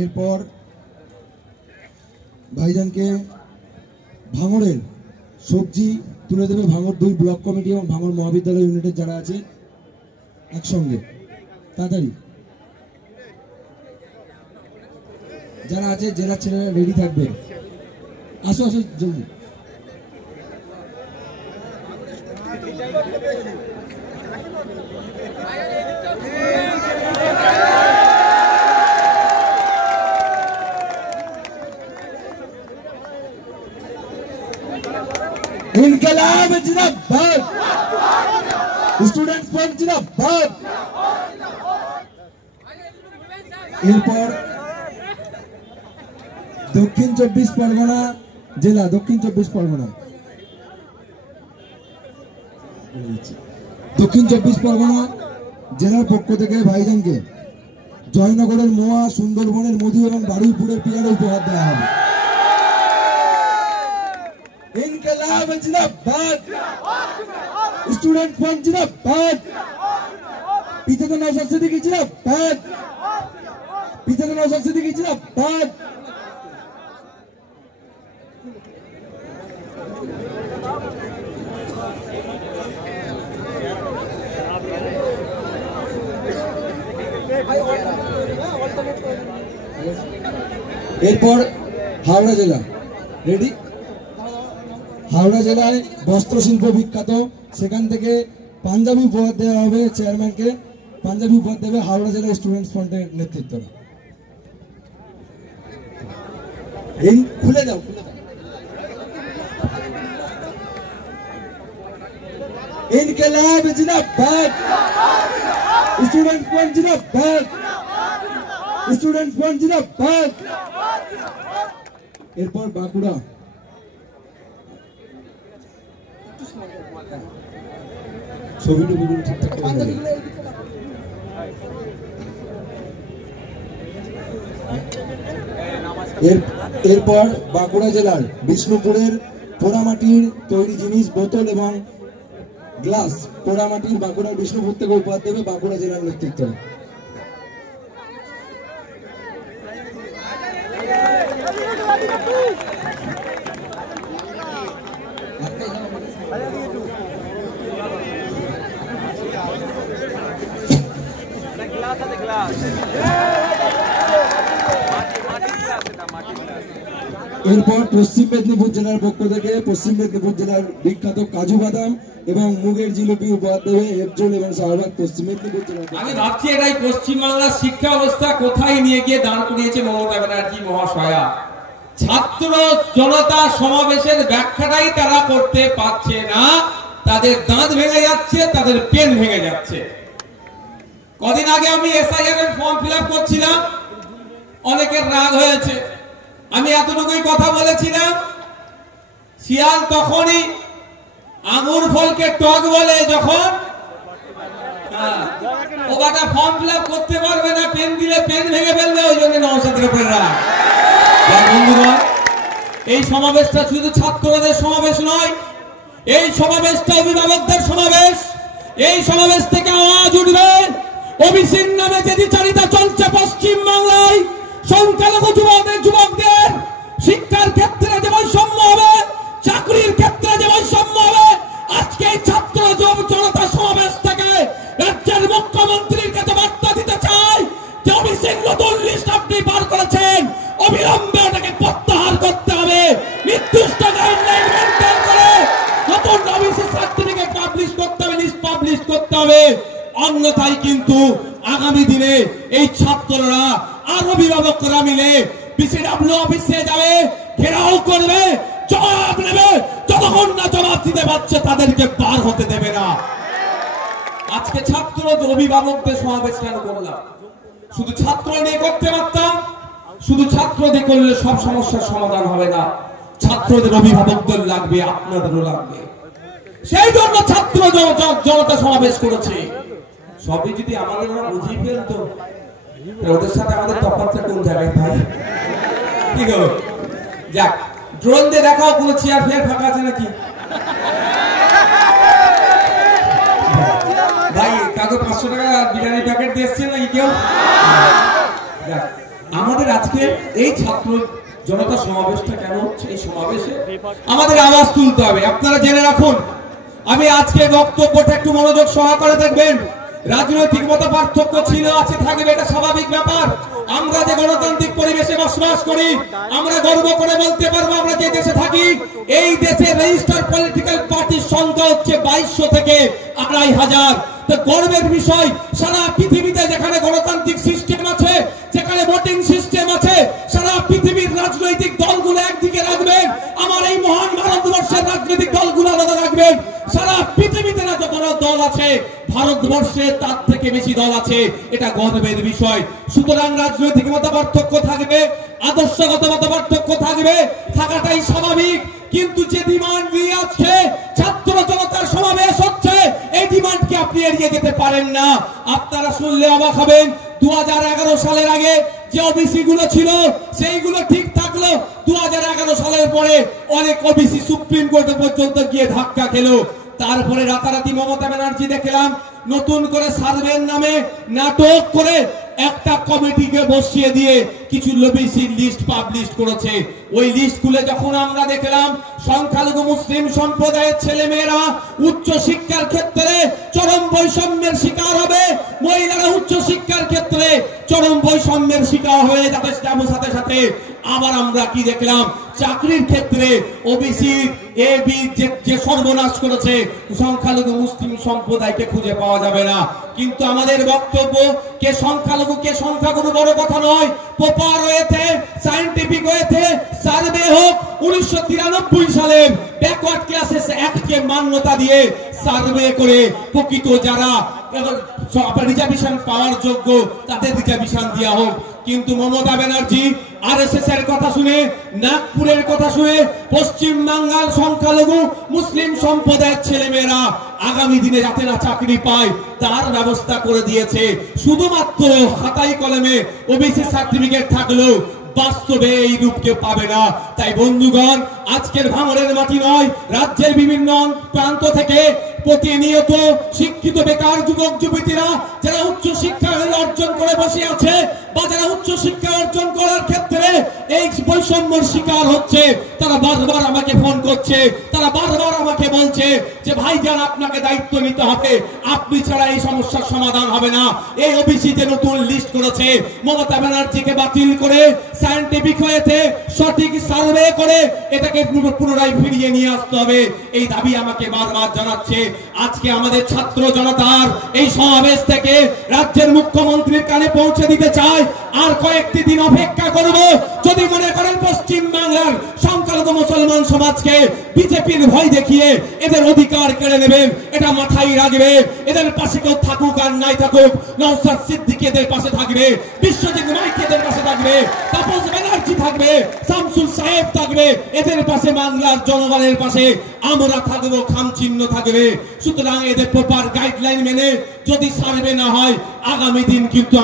এরপর ভাইজানকে ভাঙড়ের সবজি তুলে দেবে ভাঙড় 2 ব্লক কমিটি এবং ভাঙড় মহাবিদ্যালয় ইউনিটের যারা আছে একসঙ্গে। তাড়াতাড়ি যারা আছে জেলার ছেলেরা রেডি থাকবে। আসো আসো জলদি। इनकलाब जिंदाबाद, स्टूडेंट्स फ्रंट जिंदाबाद। এরপর দক্ষিণ 24 পরগনা জেলা, দক্ষিণ 24 পরগনা জেলার পক্ষ থেকে ভাইজানকে জয়নগরের মোয়া, সুন্দরবনের মধু এবং বারুইপুরের পিয়ার উপহার দেওয়া হবে। इनकलाब जिंदाबाद, स्टूडेंट फ्रंट जिंदाबाद, पीछे तो नौशाद सिद्दीकी जिंदाबाद, पीछे तो नौशाद सिद्दीकी जिंदाबाद। এরপর হাওড়া জেলা রেডি। হাওড়া জেলায় বস্ত্রশিল্প বিখ্যাত, সেখান থেকে পাঞ্জাবি উপহার দেওয়া হবে চেয়ারম্যানকে। পাঞ্জাবি উপহার দেবে হাওড়া জেলা স্টুডেন্টস ফ্রন্টের নেতৃত্বরা। খুলে দাও, খুলে দাও। इनकलाब जिंदाबाद, स्टूडेंट फ्रंट जिंदाबाद, स्टूडेंट फ्रंट जिंदाबाद। এরপর বাঁকুড়া ছবিটা বলুন ঠিকঠাক করে। এরপর বাঁকুড়া জেলার বিষ্ণুপুরের পোড়ামাটির তৈরি জিনিস, বোতল এবং গ্লাস পোড়ামাটির বাঁকুড়ার বিষ্ণুপুর থেকে উপহার দেবে বাঁকুড়া জেলার নেতৃত্ব। এরপর পশ্চিম মেদিনীপুর জেলার পক্ষ থেকে পশ্চিম মেদিনীপুর জেলার বিখ্যাত কাজু বাদাম এবং মুগের জিলিপি উপহার দেবে এফজল এবং শাহবাগ পশ্চিম মেদিনীপুর জেলা। আমি ভাবছি এটাই পশ্চিমবাংলার শিক্ষা ব্যবস্থা কোথায় নিয়ে গিয়ে দাঁড় করিয়েছে মমতা ব্যানার্জি মহাশয়া। ছাত্র জনতা সমাবেশের ব্যাখ্যাটাই তারা করতে পারছে না, তাদের দাঁত ভেঙে যাচ্ছে, তাদের পেন ভেঙে যাচ্ছে। কদিন আগে আমি এসআইআর এর ফর্ম ফিল আপ করছিলাম, অনেকের রাগ হয়েছে। আমি এতটুকুই কথা বলেছিলাম, শিয়াল তখনই আঙুর ফলকে টক বলে যখন ও বাটা ফর্ম ফিল আপ করতে পারবে না, পেন দিলে পেন ভেঙে ফেলবে, ওই জন্য নওশাদের উপর রাগ। বন্ধুগণ, এই সমাবেশটা শুধু ছাত্রদের সমাবেশ নয়, এই সমাবেশটা অভিভাবকদের সমাবেশ। এই সমাবেশ থেকে আওয়াজ উঠবে ওবিসির নামে যে দ্বিচারিতা চলছে পশ্চিম বাংলায়, সংখ্যালঘু যুবকদের শিক্ষার ক্ষেত্রে যে বৈষম্য হবে, চাকরির ক্ষেত্রে যে বৈষম্য হবে, আজকে এই ছাত্র জনতা সমাবেশ থেকে রাজ্যের মুখ্যমন্ত্রীর কাছে বার্তা দিতে চাই যে ওবিসির নতুন লিস্ট আপনি বার করেছেন, অবিলম্বে ওটাকে প্রত্যাহার করতে হবে, নির্দিষ্ট গাইডলাইন মেনটেন করে নতুন ওবিসি সার্টিফিকেট পাবলিশ করতে হবে, লিস্ট পাবলিশ করতে হবে। অন্যথায় কিন্তু আগামী দিনে এই ছাত্ররা আর অভিভাবকরা মিলে বিসিডব্লিউ অফিসে যাবে, ঘেরাও করবে, জবাব নেবে। যতক্ষণ না জবাব দিতে পারছে তাদেরকে পার হতে দেবে না। আজকে ছাত্র অভিভাবকদের সমাবেশ কেন করলাম? শুধু ছাত্র নিয়ে করতে পারতাম, শুধু ছাত্রদের করলে সব সমস্যার সমাধান হবে না। ছাত্রদের অভিভাবকদের লাগবে, আপনাদেরও লাগবে। সেই জন্য ছাত্র জনতা সমাবেশ করেছে। সবই যদি আমাদের ওরা বুঝিয়ে ফেলতো, ওদের সাথে আমাদের তফাৎটা কোন জায়গায় ভাই? কি গো, যাক, ড্রোন দিয়ে দেখাও কোনো চেয়ার ফেয়ার ফাঁকা আছে নাকি ভাই? কাগজ 500 টাকা বিরিয়ানি প্যাকেট দিয়ে এসছেন নাকি কেউ? আমাদের আজকে এই ছাত্র জনতা সমাবেশটা কেন হচ্ছে? এই সমাবেশে আমাদের আওয়াজ তুলতে হবে। আপনারা জেনে রাখুন, আমি আজকে বক্তব্যটা একটু মনোযোগ সহকারে দেখবেন। রাজনৈতিক মত পার্থক্য ছিল, আছে, থাকবে, এটা স্বাভাবিক ব্যাপার। আমরা যে গণতান্ত্রিক পরিবেশে বসবাস করি, আমরা গর্ব করে বলতে পারবো আমরা যে দেশে থাকি, এই দেশে রেজিস্টার্ড পলিটিক্যাল পার্টির সংখ্যা হচ্ছে 2200 থেকে 2500। তো গর্বের বিষয়, সারা পৃথিবীতে যেখানে গণতান্ত্রিক সিস্টেম আছে, যেখানে ভোটিং সিস্টেম আছে, সারা পৃথিবীর রাজনৈতিক দলগুলো একদিকে রাখবেন, আমার এই মহান ভারতবর্ষের রাজনৈতিক দলগুলো আলাদা রাখবেন। সারা পৃথিবীতে না যত দল আছে, ভারতবর্ষে তার থেকে বেশি দল আছে, এটা গর্বের বিষয়। সুতরাং রাজনৈতিক মত পার্থক্য থাকবে, আদর্শগত মত পার্থক্য থাকবে, থাকাটাই স্বাভাবিক। কিন্তু যে ডিমান্ড নিয়ে আজকে ছাত্র জনতার সমাবেশ হচ্ছে, এই ডিমান্ডকে আপনি এড়িয়ে যেতে পারেন না। আপনারা শুনলে অবাক হবেন, 2011 সালের আগে যে ওবিসি গুলো ছিল সেইগুলো ঠিক থাকলো, 2011 সালের পরে অনেক ওবিসি সুপ্রিম কোর্টে পর্যন্ত গিয়ে ধাক্কা খেলো। তারপরে রাতারাতি মমতা ব্যানার্জি দেখলাম নতুন করে সার্ভের নামে নাটক করে একটা কমিটিকে বসিয়ে দিয়ে কিছু ওবিসি লিস্ট পাবলিশ করেছে। ওই লিস্ট খুলে যখন আমরা দেখলাম সংখ্যালঘু মুসলিম সম্প্রদায়ের ছেলে মেয়েরা উচ্চ শিক্ষার ক্ষেত্রে চরম বৈষম্যের শিকার হবে, মহিলারা উচ্চ শিক্ষার ক্ষেত্রে চরম বৈষম্যের শিকার হয়ে যাবে, সাথে সাথে আবার আমরা কি দেখলাম, চাকরির ক্ষেত্রে ওবিসি এবি যে সর্বনাশ করেছে, সংখ্যালঘু মুসলিম সম্প্রদায়কে খুঁজে পাওয়া যাবে না। কিন্তু আমাদের বক্তব্য, কে সংখ্যালঘু কে সংখ্যাগুরু বড় কথা নয়। প্রপার ওয়েতে, সায়েন্টিফিক ওয়েতে সার্ভে হোক, 1993 সালের ব্যাকওয়ার্ড ক্লাসেস অ্যাক্টকে মান্যতা দিয়ে সার্ভে করে প্রকৃত যারা রিজার্ভেশন পাওয়ার যোগ্য তাদের রিজার্ভেশন দেওয়া হোক। কিন্তু মমতা ব্যানার্জি আরএসএস এর কথা শুনে, নাগপুরের কথা শুনে পশ্চিম বাংলার সংখ্যালঘু মুসলিম সম্প্রদায়ের ছেলেমেয়েরা আগামী দিনে যাতে না চাকরি পায় তার ব্যবস্থা করে দিয়েছে। শুধুমাত্র খাতায় কলমে ওবিসি সার্টিফিকেট থাকলেও বাস্তবে এই রূপকে পাবে না। তাই বন্ধুগণ, আজকের ভাঙড়ের মাটি নয়, রাজ্যের বিভিন্ন প্রান্ত থেকে প্রতিনিয়ত শিক্ষিত বেকার যুবক যুবতীরা যারা উচ্চ শিক্ষা অর্জন করে বসে আছে বা যারা উচ্চ শিক্ষা অর্জন করার ক্ষেত্রে এই বৈষম্যের শিকার হচ্ছে, তারা বারবার আমাকে ফোন করছে, তারা বারবার আমাকে বলছে যে ভাইজান আপনাকে দায়িত্ব নিতে হবে, আপনি ছাড়া এই সমস্যার সমাধান হবে না। এই ওবিসি যে নতুন লিস্ট করেছে, মমতা ব্যানার্জিকে বাতিল করে সায়েন্টিফিক ওয়েতে সঠিক সার্ভে করে এটাকে পুনরায় ফিরিয়ে নিয়ে আসতে হবে, এই দাবি আমাকে বারবার জানাচ্ছে। আজকে আমাদের ছাত্র জনতার এই সমাবেশ থেকে রাজ্যের মুখ্যমন্ত্রীর কানে পৌঁছে দিতে চাই, আর কয়েকটি দিন অপেক্ষা করব। যদি মনে করেন পশ্চিম বাংলার সংখ্যালঘু মুসলমান সমাজকে বিজেপির ভয় দেখিয়ে এদের অধিকার কেড়ে নেবেন, এটা মাথায় রাখবে। এদের পাশে কেউ থাকুক আর নাই থাকুক, নওশাদ সিদ্দিকী এদের পাশে থাকবে, বিশ্বজিৎ মাইতি এদের পাশে থাকবে, তাপস ব্যানার্জি থাকবে, শামসুল সাহেব থাকবে, এদের পাশে বাংলার জনগণের পাশে আমরা থাকবো, খাম চিহ্ন থাকবে। সুতরাং এদের প্রপার গাইডলাইন মেনে যদি সার্ভে না হয়, আগামী দিন কিন্তু